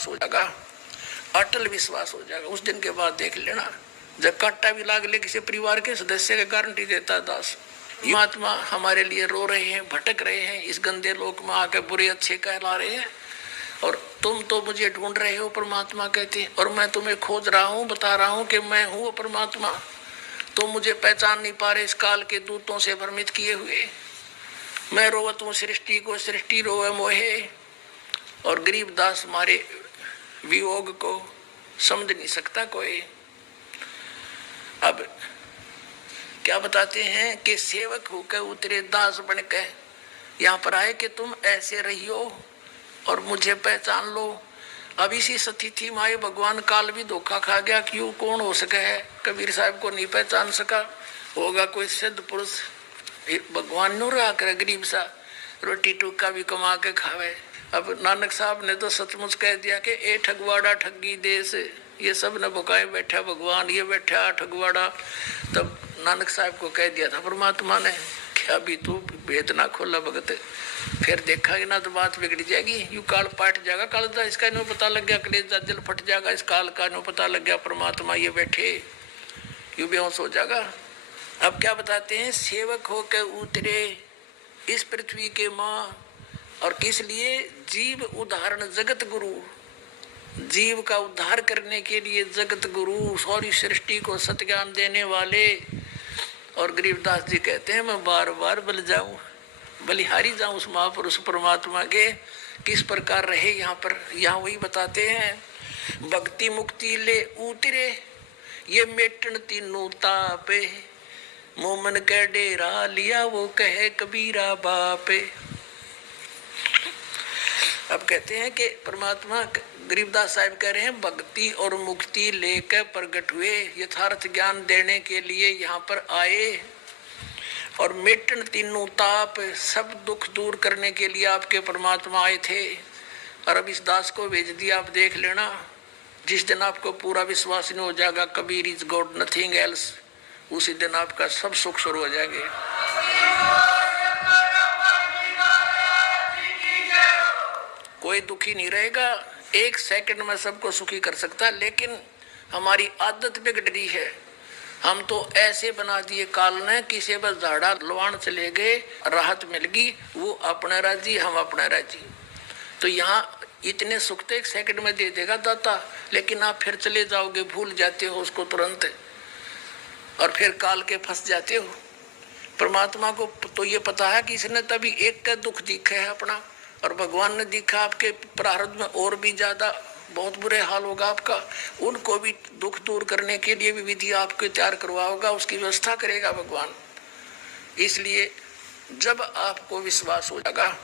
हो जाएगा, अटल विश्वास हो जाएगा। उस दिन के बाद देख लेना, जब कांटा भी लाग ले किसी परिवार के सदस्य का गारंटी देता है दास। ये आत्मा हमारे लिए रो रहे हैं, भटक रहे हैं, इस गंदे लोक में आके बुरे अच्छे कहला रहे हैं, और तुम तो मुझे ढूंढ रहे हो परमात्मा कहते, और मैं तुम्हें खोज रहा हूँ, बता रहा हूँ कि मैं हूँ परमात्मा। तुम मुझे पहचान नहीं पा रहे, इस काल के दूतों से भ्रमित किए हुए। मैं रोवत हूँ सृष्टि को, सृष्टि रोवे मोहे, और गरीब दास हमारे वियोग को समझ नहीं सकता कोई। अब क्या बताते हैं कि सेवक होकर उतरे दास बनकर यहाँ पर आए कि तुम ऐसे रहियो और मुझे पहचान लो। अब इसी स्थिति में आए भगवान काल भी धोखा खा गया। क्यों, कौन हो सके है कबीर साहब को नहीं पहचान सका? होगा कोई सिद्ध पुरुष, भगवान नो रहा करे गरीब सा, रोटी टूका भी कमा के खावे। अब नानक साहब ने तो सचमुच कह दिया कि ए ठगवाड़ा ठगी देश, ये सब न बुकाए बैठा भगवान, ये बैठा ठगवाड़ा। तब नानक साहब को कह दिया था परमात्मा ने, क्या भी तू भेद ना खोला भगत, फिर देखा कि ना तो बात बिगड़ जाएगी। यू काल पाट जाएगा, काल का इसका नो पता लग गया, कलेजा दिल फट जाएगा, इस काल का नो पता लग गया परमात्मा ये बैठे, यू बेहोश हो जाएगा। अब क्या बताते हैं, सेवक होकर उतरे इस पृथ्वी के माँ, और किस लिए? जीव उदाहरण जगत गुरु, जीव का उद्धार करने के लिए जगत गुरु, सारी सृष्टि को सत्ज्ञान देने वाले। और गरीबदास जी कहते हैं मैं बार बार बल जाऊं, बलिहारी जाऊं उस महापुरुष परमात्मा के, किस प्रकार रहे यहाँ पर। यहाँ वही बताते हैं, भक्ति मुक्ति ले उतरे ये मेटन तीनों तापे, मोमन के डेरा लिया वो कहे कबीरा बापे। अब कहते हैं कि परमात्मा, गरीबदास साहब कह रहे हैं, भक्ति और मुक्ति लेकर प्रकट हुए, यथार्थ ज्ञान देने के लिए यहाँ पर आए, और मेटन तीनों ताप, सब दुख दूर करने के लिए आपके परमात्मा आए थे। और अब इस दास को भेज दिया। आप देख लेना, जिस दिन आपको पूरा विश्वास नहीं हो जाएगा Kabir is God nothing else, उसी दिन आपका सब सुख शुरू हो जाएंगे। कोई दुखी नहीं रहेगा, एक सेकंड में सबको सुखी कर सकता है। लेकिन हमारी आदत बिगड़ रही है, हम तो ऐसे बना दिए काल ने, किसी बस झाड़ा लवान चले गए, राहत मिल गई, वो अपने राजी हम अपने राजी। तो यहाँ इतने सुख तो एक सेकंड में दे देगा दाता, लेकिन आप फिर चले जाओगे, भूल जाते हो उसको तुरंत, और फिर काल के फंस जाते हो। परमात्मा को तो ये पता है कि इसने तभी एक का दुख दिखा है अपना, और भगवान ने दिखा आपके प्रारब्ध में और भी ज्यादा बहुत बुरे हाल होगा आपका, उनको भी दुख दूर करने के लिए भी विधि आपको तैयार करवाओगा, उसकी व्यवस्था करेगा भगवान। इसलिए जब आपको विश्वास हो जाएगा,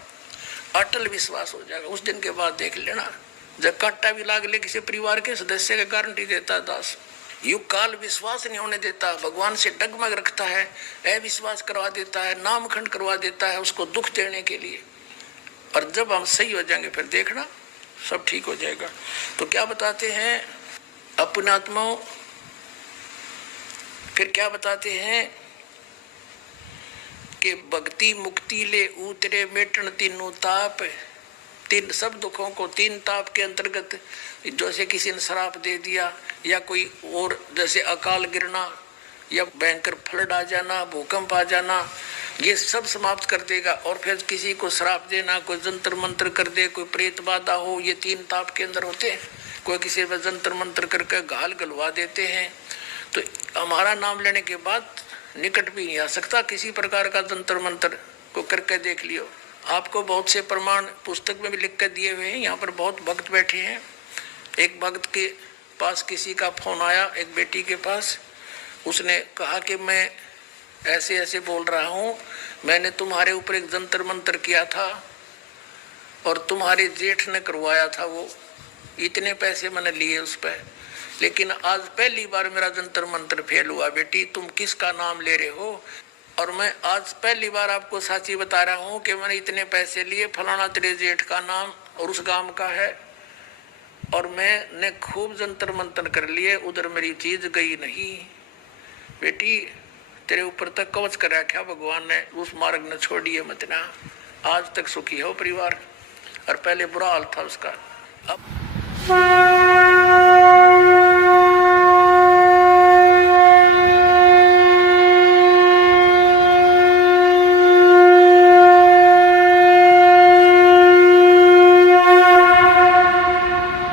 अटल विश्वास हो जाएगा, उस दिन के बाद देख लेना, जब कांटा भी लाग ले किसी परिवार के सदस्य का गारंटी देता है दास। युग काल विश्वास नहीं होने देता, भगवान से डगमग रखता है, अविश्वास करवा देता है, नामखंड करवा देता है उसको दुख देने के लिए। और जब हम सही हो जाएंगे फिर देखना सब ठीक हो जाएगा। तो क्या बताते हैं अपने आत्माओं, फिर क्या बताते हैं कि भक्ति मुक्ति ले उतरे मेटन तीनों ताप, तीन सब दुखों को तीन ताप के अंतर्गत, जैसे किसी ने श्राप दे दिया, या कोई और जैसे अकाल गिरना, या भयंकर फ्लड आ जाना, भूकंप आ जाना, ये सब समाप्त कर देगा। और फिर किसी को श्राप देना, कोई जंतर मंत्र कर दे, कोई प्रेत बाधा हो, ये तीन ताप के अंदर होते हैं। कोई किसी पर जंतर मंत्र करके घाल गलवा देते हैं, तो हमारा नाम लेने के बाद निकट भी नहीं आ सकता किसी प्रकार का जंतर मंत्र को करके देख लियो। आपको बहुत से प्रमाण पुस्तक में भी लिख कर दिए हुए हैं। यहाँ पर बहुत भक्त बैठे हैं। एक भक्त के पास किसी का फोन आया, एक बेटी के पास, उसने कहा कि मैं ऐसे ऐसे बोल रहा हूँ, मैंने तुम्हारे ऊपर एक जंतर मंत्र किया था और तुम्हारे जेठ ने करवाया था, वो इतने पैसे मैंने लिए उस पर, लेकिन आज पहली बार मेरा जंतर मंत्र फेल हुआ। बेटी तुम किसका नाम ले रहे हो? और मैं आज पहली बार आपको साची बता रहा हूं कि मैंने इतने पैसे लिए, फलाना तेरे जेठ का नाम और उस गांव का है, और मैंने खूब जंतर मंतर कर लिए, उधर मेरी चीज गई नहीं। बेटी तेरे ऊपर तक कवच कर रखा भगवान ने, उस मार्ग ने छोड़िए मत ना। आज तक सुखी हो परिवार, और पहले बुरा हाल था उसका। अब